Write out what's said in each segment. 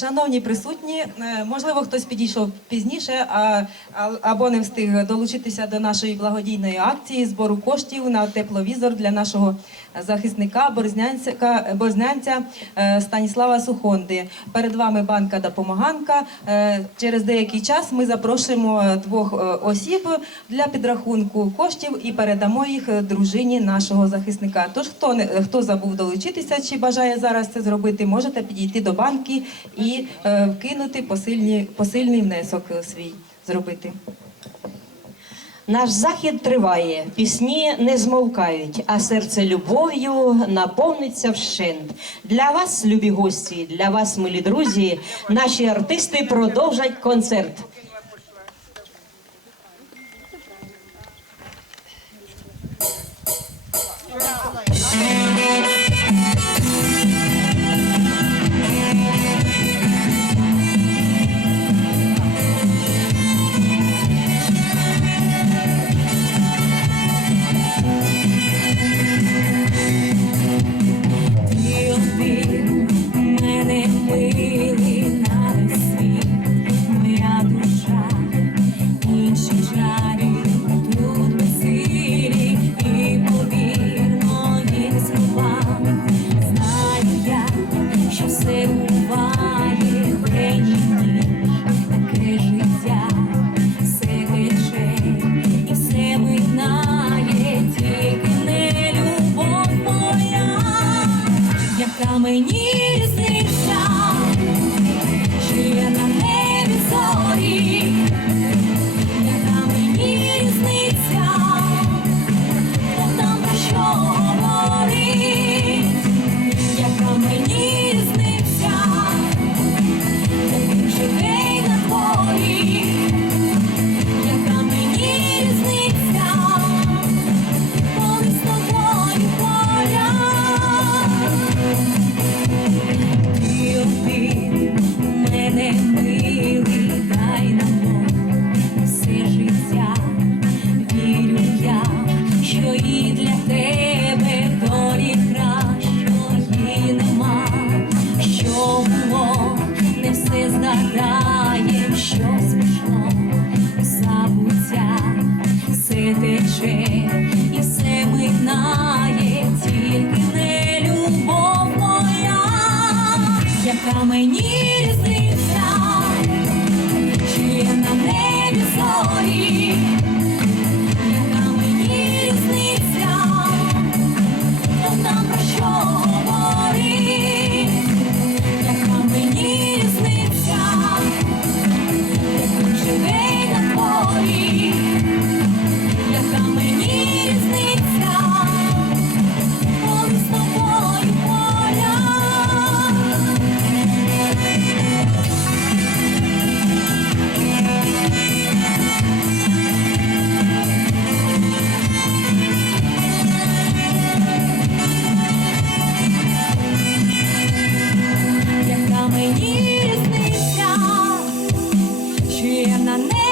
Шановні присутні, е, можливо, хтось підійшов пізніше, а, або не встиг долучитися до нашої благодійної акції збору коштів на тепловізор для нашого захисника борзнянця, е, Станіслава Сухонди. Перед вами банка допомаганка. Е, Через деякий час ми запрошуємо двох осіб для підрахунку коштів і передамо їх дружині нашого захисника. Тож, хто хто забув долучитися чи бажає зараз це зробити, можете підійти до банки і е, вкинути посильні, посильний внесок свій зробити. Наш захід триває, пісні не змовкають, а серце любов'ю наповниться вщент. Для вас, любі гості, для вас, милі друзі, наші артисти продовжать концерт. Ти мені чи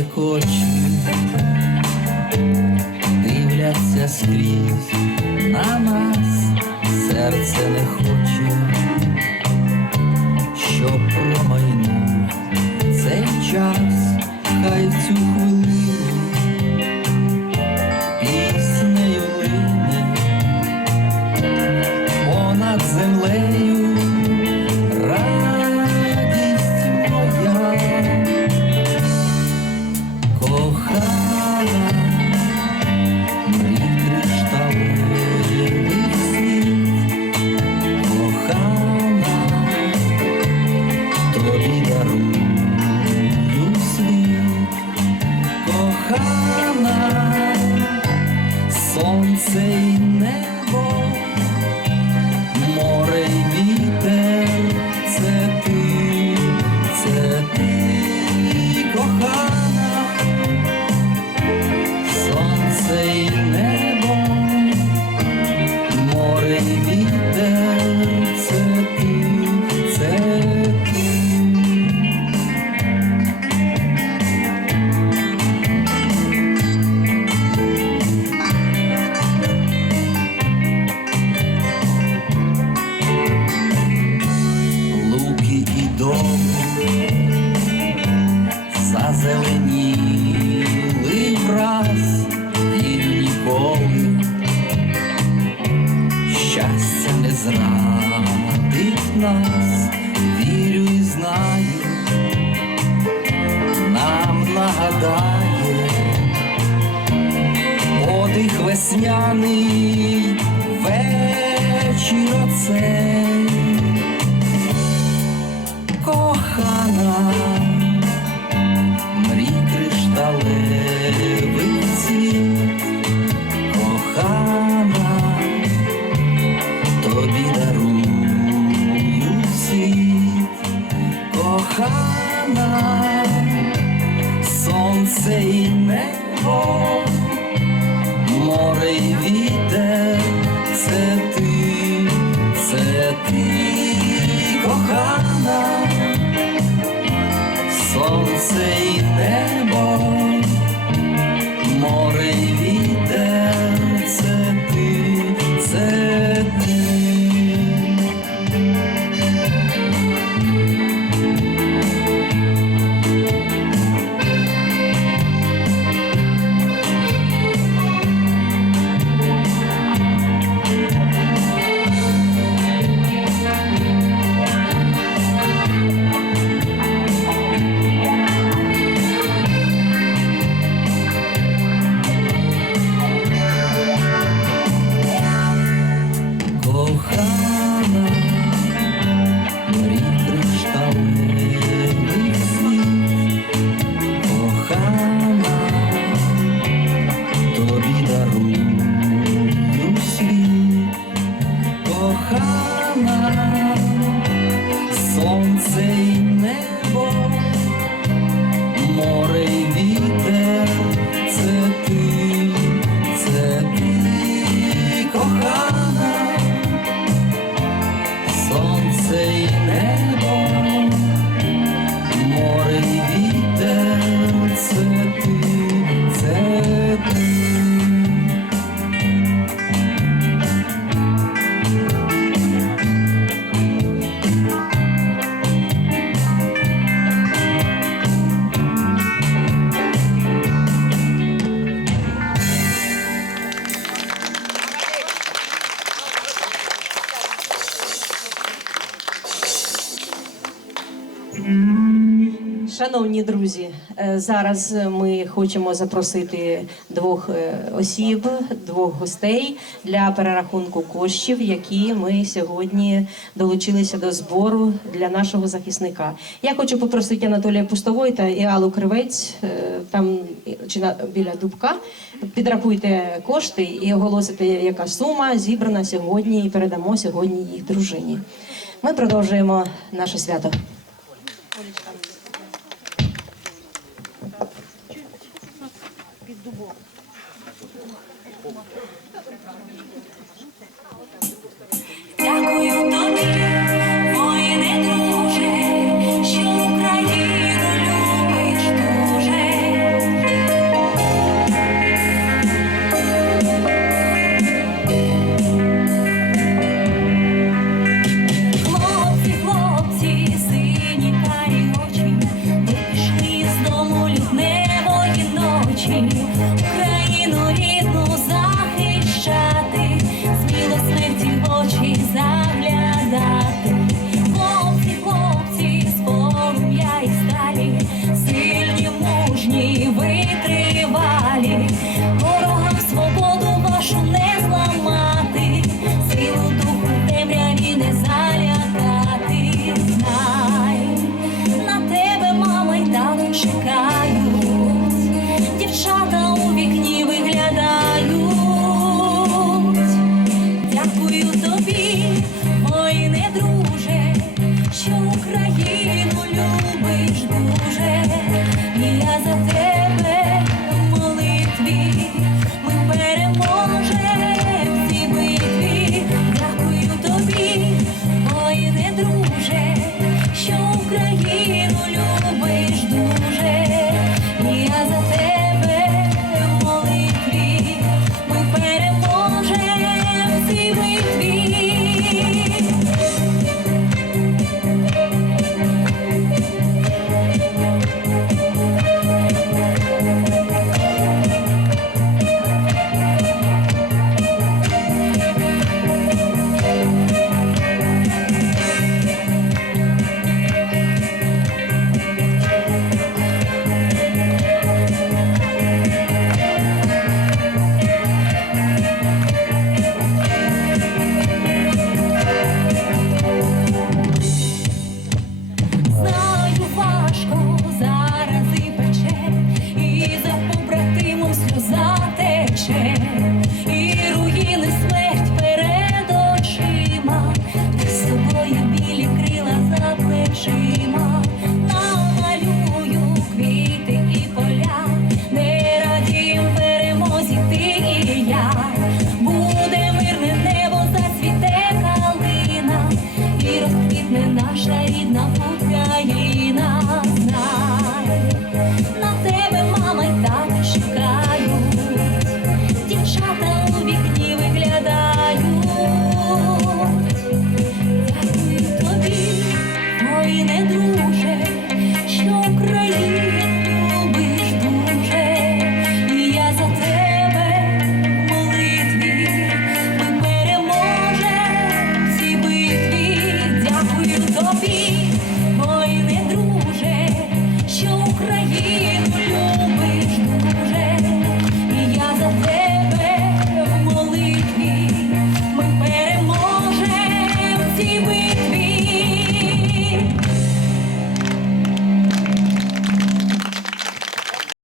як дивляться скрізь на нас, серце не хоче, щоб промайнув цей час, хай цю хвилю. Сонце нас, вірю і знаю, нам нагадає подих весняний вечір оцей. Кохана, мрій кришталевий цвіт, сонце і небо, Шановні друзі, е, зараз ми хочемо запросити двох е, осіб, двох гостей для перерахунку коштів, які ми сьогодні долучилися до збору для нашого захисника. Я хочу попросити Анатолія Пустовой та Іалу Кривець, е, там чи на біля дубка. Підрахуйте кошти і оголосите, яка сума зібрана сьогодні, і передамо сьогодні їх дружині. Ми продовжуємо наше свято. Дякую